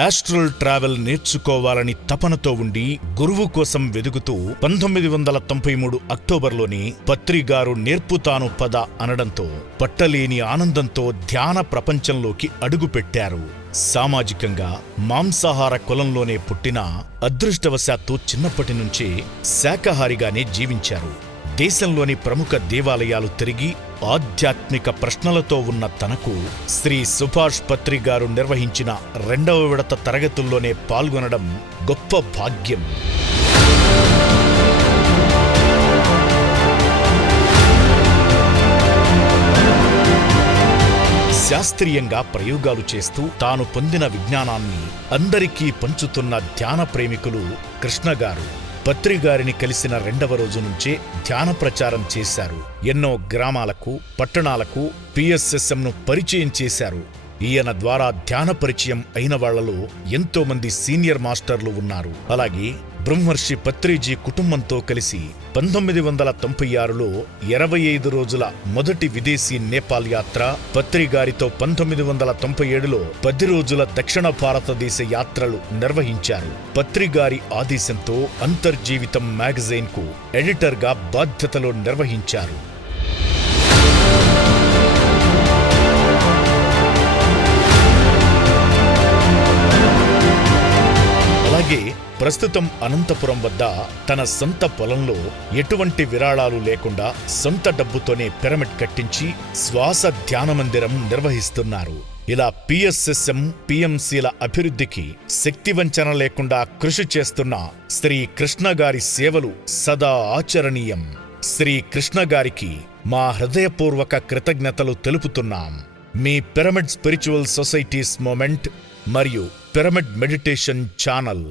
Astral travel నేర్చుకోవాలని తపనతో ఉండి గురువు కోసం వెదుగుతూ 1993 అక్టోబర్లోని పత్రిగారు నేర్పుతాను పద అనడంతో పట్టలేని ఆనందంతో ధ్యాన ప్రపంచంలోకి అడుగుపెట్టారు. సామాజికంగా మాంసాహార కులంలోనే పుట్టిన అదృష్టవశాత్తు చిన్నప్పటి నుంచే శాకాహారిగానే జీవించారు. దేశంలోని ప్రముఖ దేవాలయాలు తిరిగి ఆధ్యాత్మిక ప్రశ్నలతో ఉన్న తనకు శ్రీ సుభాష్ పత్రిగారు నిర్వహించిన 2వ విడత తరగతుల్లోనే పాల్గొనడం గొప్ప భాగ్యం. శాస్త్రీయంగా ప్రయోగాలు చేస్తూ తాను పొందిన విజ్ఞానాన్ని అందరికీ పంచుతున్న ధ్యాన ప్రేమికులు కృష్ణగారు పత్రిగారిని కలిసిన 2వ రోజు నుంచే ధ్యాన ప్రచారం చేశారు. ఎన్నో గ్రామాలకు, పట్టణాలకు పిఎస్ఎస్ఎంను పరిచయం చేశారు. ఈయన ద్వారా ధ్యాన పరిచయం అయిన వాళ్లలో ఎంతో మంది సీనియర్ మాస్టర్లు ఉన్నారు. అలాగే బ్రహ్మర్షి పత్రిజీ కుటుంబంతో కలిసి 1996లో 25 రోజుల మొదటి విదేశీ నేపాల్ యాత్ర, పత్రిగారితో 1997లో 10 రోజుల దక్షిణ భారతదేశ యాత్రలు నిర్వహించారు. పత్రిగారి ఆదేశంతో అంతర్జీవితం మ్యాగజైన్కు ఎడిటర్గా బాధ్యతలు నిర్వహించారు. అలాగే ప్రస్తుతం అనంతపురం వద్ద తన సొంత పొలంలో ఎటువంటి విరాళాలు లేకుండా సొంత డబ్బుతోనే పిరమిడ్ కట్టించి శ్వాస ధ్యాన మందిరం నిర్వహిస్తున్నారు. ఇలా పిఎస్ఎస్ఎం, పిఎంసిల అభివృద్ధికి శక్తివంచన లేకుండా కృషి చేస్తున్న శ్రీ కృష్ణగారి సేవలు సదా ఆచరణీయం. శ్రీ కృష్ణగారికి మా హృదయపూర్వక కృతజ్ఞతలు తెలుపుతున్నాం. మీ పిరమిడ్ స్పిరిచువల్ సొసైటీస్ మూమెంట్ మరియు పిరమిడ్ మెడిటేషన్ ఛానల్.